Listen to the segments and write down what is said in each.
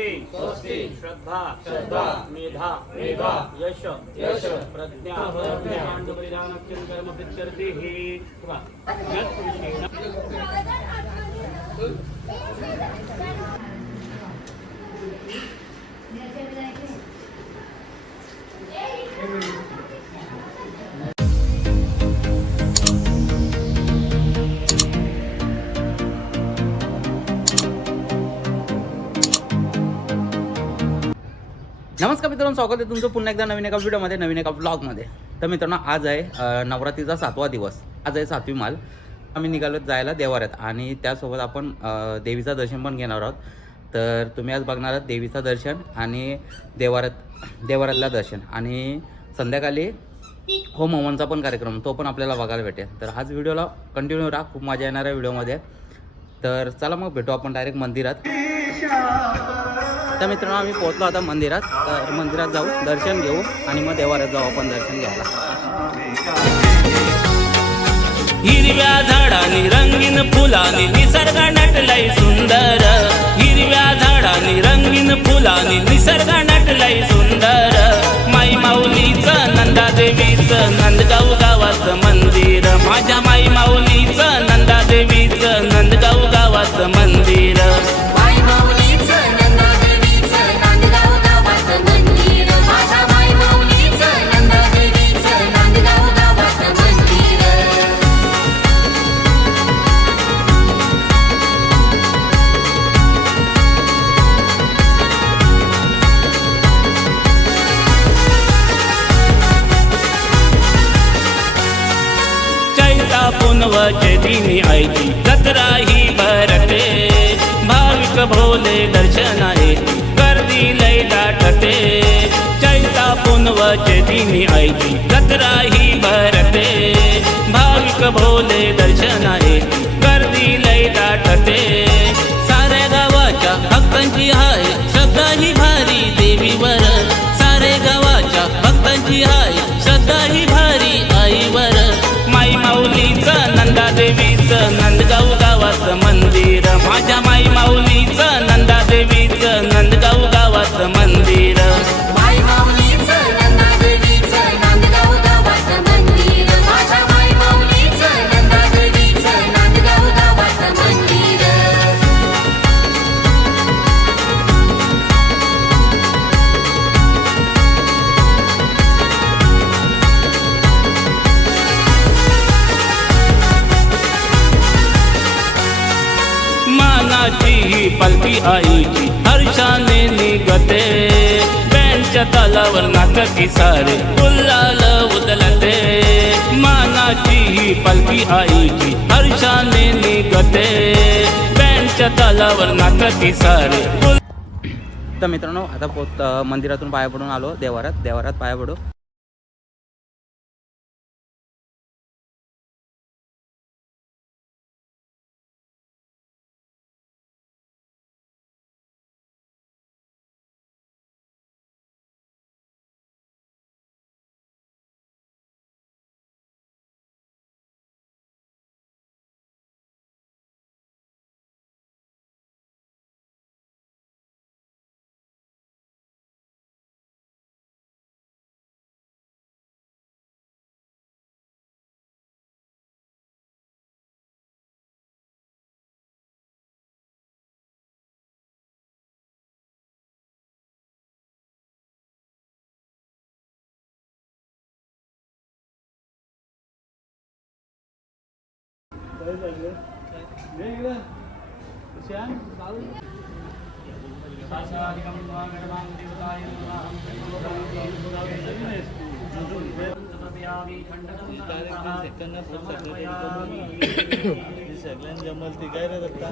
स्वस्ति श्रद्धा मेधा यश प्रज्ञा कर्म प्रत्यर्थे नमस्कार मित्रांनो, स्वागत आहे तुमचं पुन्हा एकदा नवीन एका व्हिडिओमध्ये, नवीन एका ब्लॉगमध्ये. तर मित्रांनो, आज आहे नवरात्रीचा 7वा दिवस. आज आहे 7वी माल. आम्ही निघालो जायला देवाऱ्यात आणि त्यासोबत आपण देवीचं दर्शन पण घेणार आहोत. तर तुम्ही आज बघणार आहात देवीचं दर्शन आणि देवाऱ्यातलं दर्शन आणि संध्याकाळी होम हवनचा पण कार्यक्रम, तो पण आपल्याला बघायला भेटेल. तर आज व्हिडिओला कंटिन्यू राहा, खूप मजा येणार आहे व्हिडिओमध्ये. तर चला मग भेटू आपण डायरेक्ट मंदिरात. तर मित्रांनो, आम्ही पोहोचलो आता मंदिरात. तर मंदिरात जाऊ, दर्शन घेऊ आणि मग देवाऱ्यात जाऊ आपण दर्शन घ्यायला. हिरव्या झाडांनी रंगीन फुलांनी निसर्ग नटलाय सुंदर. हिरव्या झाडांनी रंगीन फुलांनी निसर्ग नटलाय सुंदर. माई माऊलीचं नंदादेवीचं नंदगाव गावात मंदिर. माझ्या माई माऊलीचं नंदादेवीचं नंदगाव गावात मंदिर. पुनवचे दिनी आयती जत्रा ही भरते. भाविक भोले दर्शना येती गर्दी लय दाटते. चैता पुनवचे दिनी आयती जत्रा ही भरते. भाविक भोले दर्शना येती गर्दी लय दाटते. साऱ्या गावाच्या भक्तांची आहे श्रद्धा ही भारी देवीवर. सारे गावाच्या भक्तांची आहे श्रद्धा ही भारी आईवर. माई माऊलीचं नंदादेवीचं नंदगाव गावात मंदिर. माझ्या माई माऊलीचं नंदादेवीचं नंदगाव गावात मंदिर. माई माऊलीचं नंदादेवीचं नंदगाव गावात मंदिर. माझ्या माई माऊलीचं नंदादेवीचं नंदगाव गावात मंदिर. मानाची ही पलकी आईची हर्षाने निघते. बँडच्या तालावर नाचती सारे गुलाल उदलते. मानाची ही पलकी आईची हर्षाने निघते. बँडच्या तालावर नाचती सारे. तर मित्रांनो, आता मंदिरातून पाया पडून आलो देवाऱ्यात पाया पडू. जमलती काय रे दत्ता.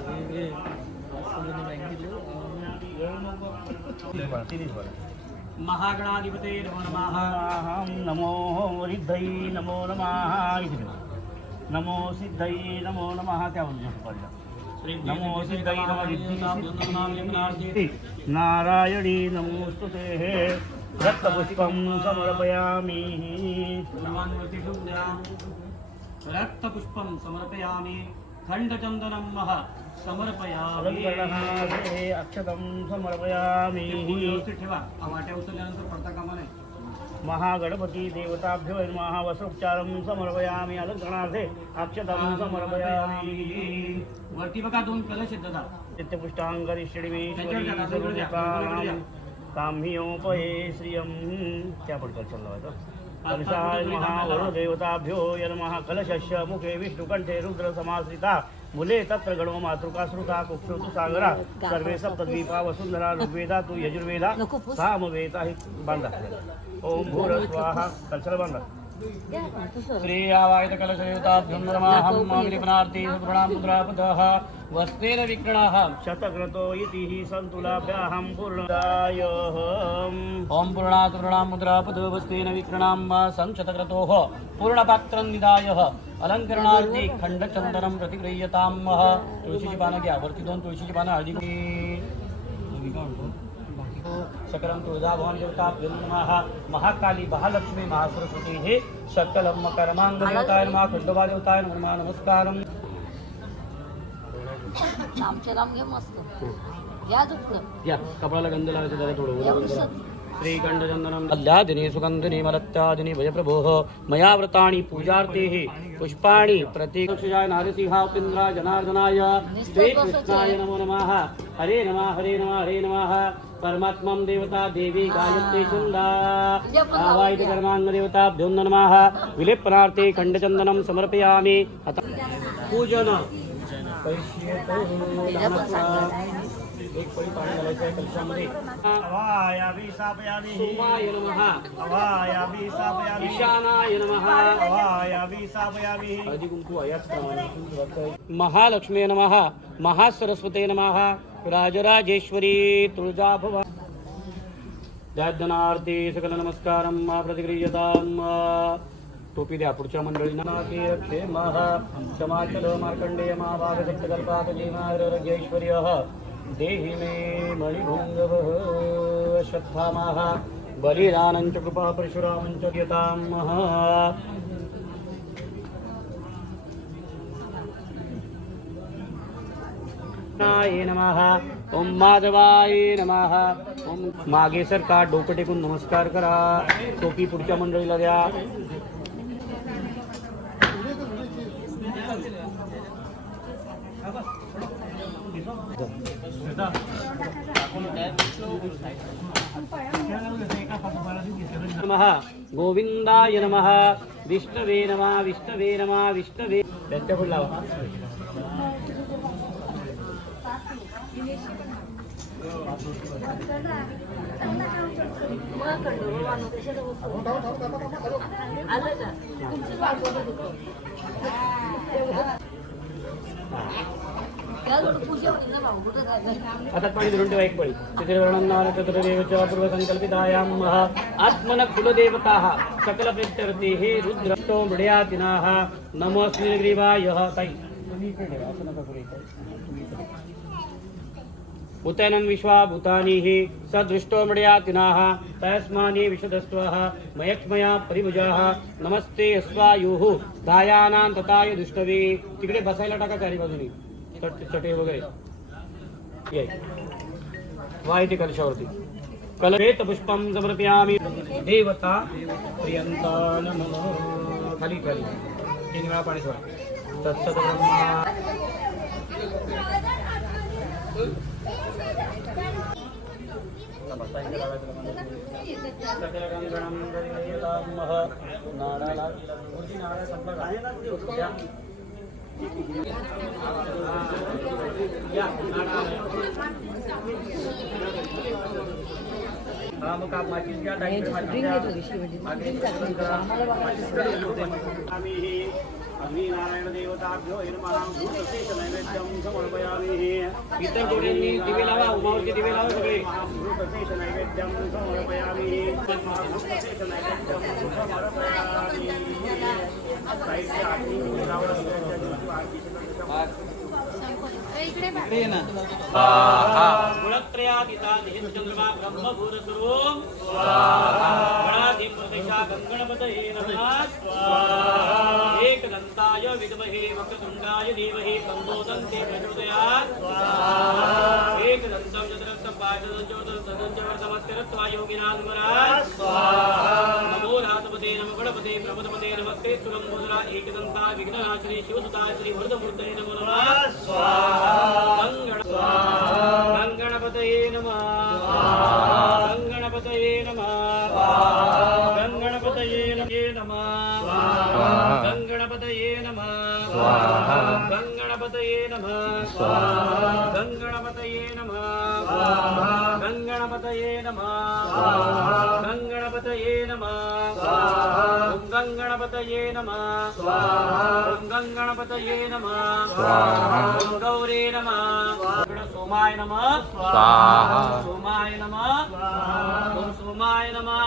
महागणाधिपते नमो नमः. नमो रिद्धई नमो नमः. नमो सिद्धई नमो नमः. त्या नमो सिद्धई नमो नारायणी नमोस्तुते. रक्तपुष्पं समर्पयामि. रक्तपुष्पं समर्पयामि. खंडचंदनं महा समर्पयामि. अलंकरणार्थे अक्षतं समर्पयामि. व्यवस्थित ठेवा. वाट्या उचलल्यानंतर पडता कामा नाही. महागणपती देवताभ्यो नमः. वस्त्रोपचारं समर्पयामि. अलंकरणार्थे अक्षतं समर्पयामि. वरती बघा 2 कलश आहेत दादा. नित्यपुष्टांगरीश्वरी काम्योपये श्रियं क्या पडकर चल रहा है कलशाय महावरो देवताभ्यो नमः. कलशस्य मुखे विष्णुकंठे रुद्र समाश्रिता मूले तत्र गणो मातृका श्रुता कुक्षुतु सागरा सर्वे सप्तद्वीपा वसुंधरा ऋग्वेदा तु यजुर्वेदा सामवेदा ही बांधा. ओम भूरस्वाहा कलशाला बांधा. श्रेयावायत कलशयुताभ्यं नमः. मामृपणार्थे सद्गुणामुद्रापदः वस्तेन विक्रणाः शतक्रतो इति हि सन्तुलाभ्याहं पूर्णदायहम्. ओम पूर्णात् पूर्णामुद्रापद वस्तेन विक्रणां संशतक्रतोः पूर्णपात्रं निदायः. अलंकरणार्थे खंडचंदनं प्रतिगृह्यतां. तुळशीची पानं घ्या. वरती 2 तुळशीची पानं हळदी सकलं तुळजाभवानी देवताभ्यो नमः. महाकाली महालक्ष्मी महासरस्वती सकलं मकरमांगदेवताय नमः. खंडोबा देवताय नमः. नमस्कारम्. आमचे राम घे मस्त या झुकलं या कपाळाला गंध लावायचा जरा थोडं. या उषध. श्रीकंठचंदनं अल्लादिनी सुगंधिनी मलत्यादिनी भयप्रभोः मया व्रतानि पूजार्थे पुष्पाणि प्रतीक्षाय नारसिंहापिन्द्राय जनार्दनाय श्रीकृष्णाय नमो नमः. हरे नमः हरे नमः हरे नमः. परमात्मं देवता देवी गायत्री चुंदा आवाहित कर्मांग देवताभ्यो नमः. विलेपनार्थे खंडचंदनं समर्पयामि. आता पूजन एक पळी पाणी घालायचं आहे कलशामध्ये. अवायामि स्थापयामि. सोमाय नमः. अवायामि स्थापयामि. ईशानाय नमः. अवायामि स्थापयामि. हळदी कुंकू याच प्रमाणे. महालक्ष्मी नमः. महासरस्वते नमः. राजराजेश्वरी तुळजाभवा ध्यानार्थे सकल नमस्कारं प्रतिगृह्यतां. टोपी द्या पुढच्या मंडळींना. क्षेमः समाचल मार्कंडेय महाभाग सप्तकल्पात जीवारज्ञैश्वर्यः देहि मे मणिभुङ्गवः. अश्वत्थामः बलिदानं च कृपा परशुरामं च यतामः. नमः. ओम माधवाय नमः. ओम मागे सरका डोकं टेकून नमस्कार करा. टोपी पुढच्या मंडळीला द्या. नमः. गोविंदाय नमः. विष्णवे नमः. विष्णवे नमः. विष्णवे त्यांच्या पुढे लावा. हातात पाणी धरून ठेवा. एक पळी तिथे वर्णन तत्र देवच्या पूर्वसंकल्पितायां आत्मन कुलदेवताः सकल प्रेत्यर्थे हे रुद्रष्टो मृडयातिनाः नमोऽस्मिन् ग्रीवाय. ताई तुम्ही इकडे ठेवा. असं नका करू. उतैनं विश्वाभूतानि हि सदृष्टो मृडयातिनाः तस्मानि विशदस्त्वः मयक्ष्मया परिभुजाः. नमस्ते स्वायुः दायानां तथाय दुष्टवे. तिकडे बसायला टाका चारी बाजूनी चटे वगैरे. वाहिते कलशावरती कलवेत पुष्पं समर्पयामि. देवता प्रियंता नमः. खाली खाली 3 वेळा पाणी सोडा. तत्सत ब्रह्मा. नारायण देवताभ्यो भूतशेष नैवेद्यं समर्पयामि. इतर जोड्यांनी दिवे लावा. उमावरती दिवे लावा सगळे. भूतशेष नैवेद्यं समर्पयामि. भूतशेष नैवेद्यं समर्पयामि. साहित्य आरती लावा. गुणत्रयातीता चंद्रमा ब्रह्मभूत स्वरूप गणाधिप्रदेशा गणपतये नमः एकदन्ताय विद्महे वक्रतुण्डाय धीमहि तन्नो दन्ते प्रचोदयात् एकदन्तं चतुरस्तं पादञ्चोदन्तवर्धमस्तिरत्वा योगिनान्वरात् नमो रातपते नमो गणपते प्रमदपते नमस्ते सुरम्बोधरा एकदन्ता विघ्ननाशिनी शिवसुता श्री वरदमूर्तये नमो नमः गणपतये नमः गणपतये नमः गणपतये नमः गणपतये नमः गणपतये नमः गणपतये नमः गणपतये नमः गणपतये नमः गणपतये नमः गणपतये नमः गौरे नमः सोमाय नमः सोमाय नमः सोमाय नमः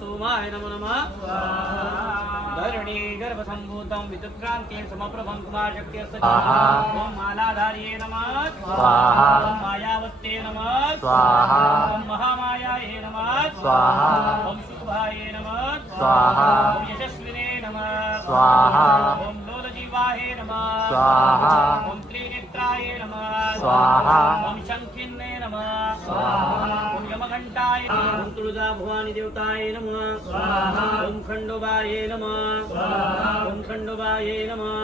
सोमाय नमो नमः धरणी गर्भसम्भूतं विद्युत्क्रान्तिं समप्रभं कुमारशक्त्यस्य ॐ मालाधार्ये नमः ॐ मायावत्ये नमः ॐ महामायाये नमः ॐ शुभाये नमः ॐ यशस्विने नमः ॐ लोलजीवाहे नमः ॐ त्रिनेत्राय नमः ॐ शङ्खिन्ने नमः ॐ यमघण्टाय ॐ तुळजा भवानी देवताय नमः ॐ खण्डोबाये नमः ॐ खण्डोबाये नमः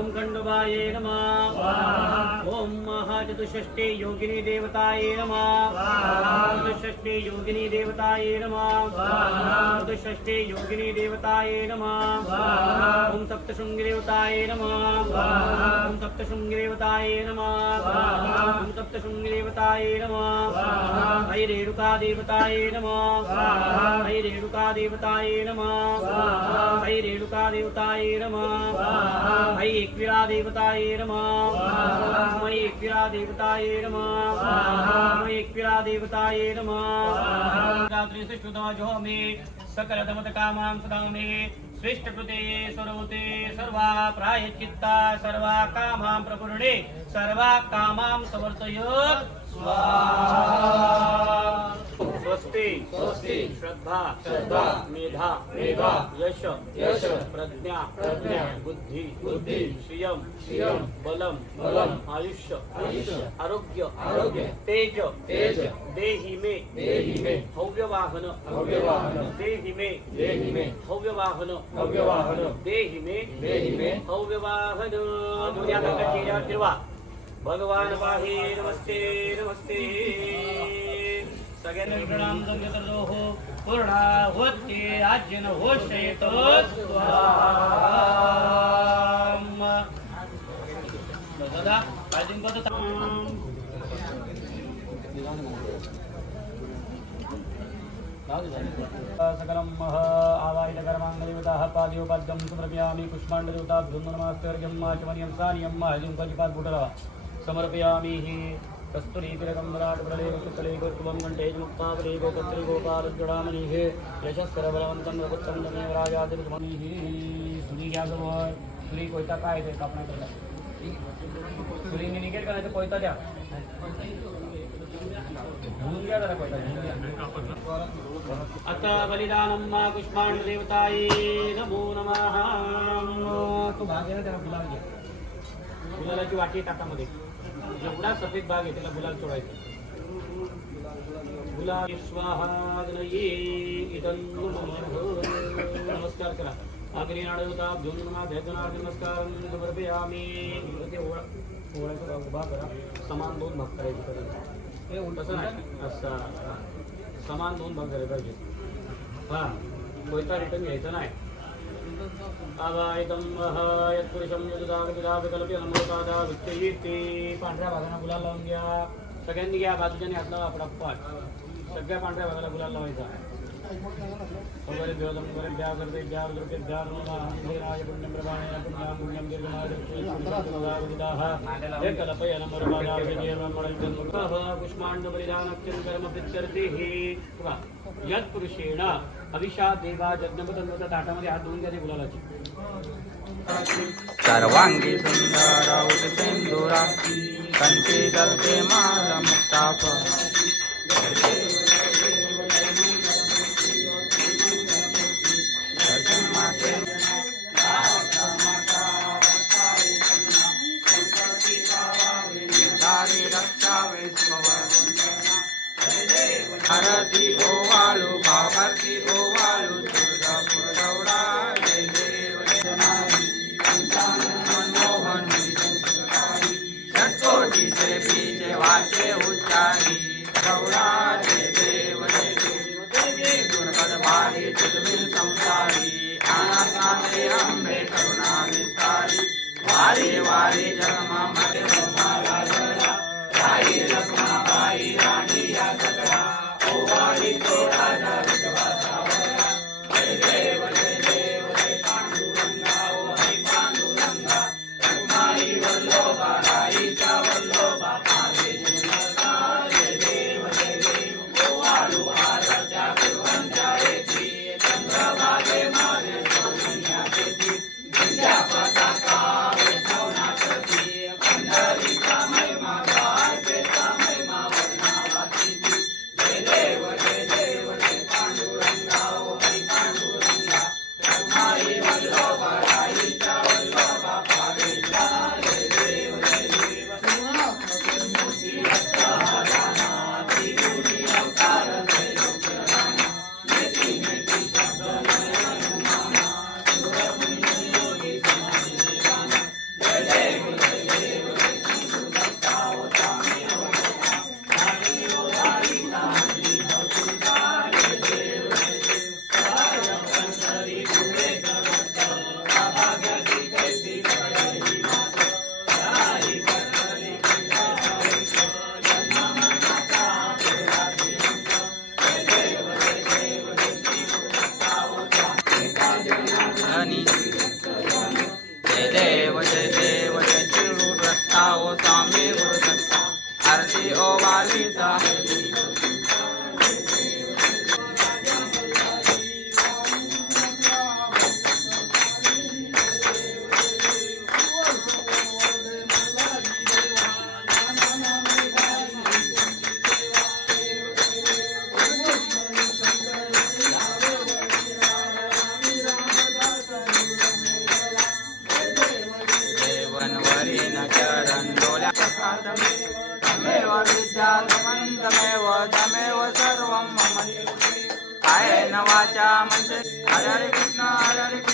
ॐ खण्डोबाये नमः ॐ महाचतुष्षष्ठी योगिनी देवताय नमः चतुष्षष्ठी योगिनी देवताय नमः चतुष्षष्ठी योगिनी देवताय नमः ॐ सप्तशृङ्गी देवताय नमः ॐ सप्तशृङ्गी देवताय नमः ॐ सप्तशृङ्गी देवताय नमः हरि रेणुका देवताय नमः हरि रेणुका देवताय नमः हरि रेणुका देवताय नमः हरि एकविरा देवताय नमः हरि एकविरा देवताय नमः हरि एकविरा देवताय नमः रात्रि से शुद्ध जो मे सकल दमत कामां सदा मे श्रेष्ठ कृते सर्वते सर्वा प्रायश्चित्ता सर्वा कामां प्रपूर्णे सर्वा कामां समर्थय स्वस्ति स्वस्ति श्रद्धा श्रद्धा मेधा मेधा यश यश प्रज्ञा प्रज्ञा बुद्धि बुद्धि श्रियम श्रियम बलम बलम आयुष्य आयुष्य आरोग्य आरोग्य तेज तेज देहि मे भव्य वाहन देहि मे भव्य वाहन देहि मे भव्य वाहन भगवान पाहे नमस्ते नमस्ते सगळ्यांना प्रणाम संगतर्दोः पूर्णा होते आज्यन होशयतो स्वाम दादा काळजी करतो सकलं आवाहित कर्माङ्गदेवताः पादयोपाद्यं समर्पयामि पुष्पाण्डदेवताभ्यो नमस्तेर्घ्यं आचमनीयं सानियं माहिं कजिपाद्भुटरः समर्पयामि कस्तूरी तिलकं विराटप्रले शुक्ले गोत्वं घण्टे मुक्तावली गोपत्री गोपालजडामणिः यशस्करबलवन्तं रघुत्तं दमेव राजादिर्मणिः सुरी घ्या जवळ सुरी कोयता काय ते कापण्याकरता सुरीने निघेल करायचं कोयता द्या घेऊन घ्या जरा कोयता आता बलिदानं मा पुष्पाण्डदेवताय नमो नमः तो भाग आहे ना त्याला गुलाल घ्या गुलालाची वाटी टाकामध्ये जेवढा सफेद भाग आहे त्याला गुलाल सोडायचं गुलाल स्वाहा गणये इदं नमस्कार करा आग्री नाडवता घेऊन नमः भेदनार्थ नमस्कार समर्पयामि ते ओळायचा उभा करा समान दोन भाग करायचे तसं नाही असं समान दोन भाग करायला पाहिजे हां कोयता रिटर्न घ्यायचा नाही आवायतं यत्पुरुषं यदुदागविदागकल्प्यनमोदादा विच्चयेते पांढऱ्या भागाला गुलाल लावून घ्या सगळ्यांनी घ्या बाजूच्याने हात लावा पटापट सगळ्या पांढऱ्या भागाला गुलाल लावायचा यत्पुरुषेण अभिषाद देवा जज्ञपतन्वत ताटामध्ये हात धुवून घ्या ते गुलालाची. सर्वांगी सुंदर उदितेंदुरा कंठी दलते माल मुक्ताप हरती ओवाळू भावरती ओवाळू दुर्गा पुरवडा जय देव मनमोहन षटकोटीचे बीजे वाचे उच्चारी गौडा जय देव दुर्गत भारी तुझे संसारी अनाथनाथे अंबे करुणा विस्तारी वारे वारे जन्मा मरे राई रखमाबाई राणी या सकळा ओवाळी तो राजा विश्वासावरा जय देव जय पांडुरंगा ओ हरी पांडुरंगा रखमाई वल्लोबा राईचा वल्लोबा पारे जुनका जय देव ओवाळू आराध्या गुरुवंच्या येती चंद्रभागे माझे सोन्या येती विद्या पताका वैष्णवनाथी पंढरीचा महिमा गायतेचा महिमा वर्णावाची जय देव जय पांडुरंगा ओ हरी पांडुरंगा रखमाई वल्लोबा राईचा वल्लोबा पावेला जय देव मूर्ती अष्टहाराना त्रिगुणी अवतार त्रैलोक्यराना नेती नेती शब्द नय हनुमाना सुरमुनी योगी समाधी देवाना जय देव सिंधु दत्ता ओ स्वामी ओ राणी ओ राणी नानी भक्ता जय देव सहाय पंढरी पुढे करत भाग्याची कैसी कळली मात राई पंढरी जन्म मरणाचा फेरा सिंह जय देव सिंधु दत्ता ओ स्वामी जय देव जय श्रीदत्ता ओ स्वामी गुरुदत्ता आरती ओ वालिता देवनवरी न चरण डोल्या तमेव विद्या तमेव तमेव सर्वं मम कायेन वाचा मनसे हरे कृष्ण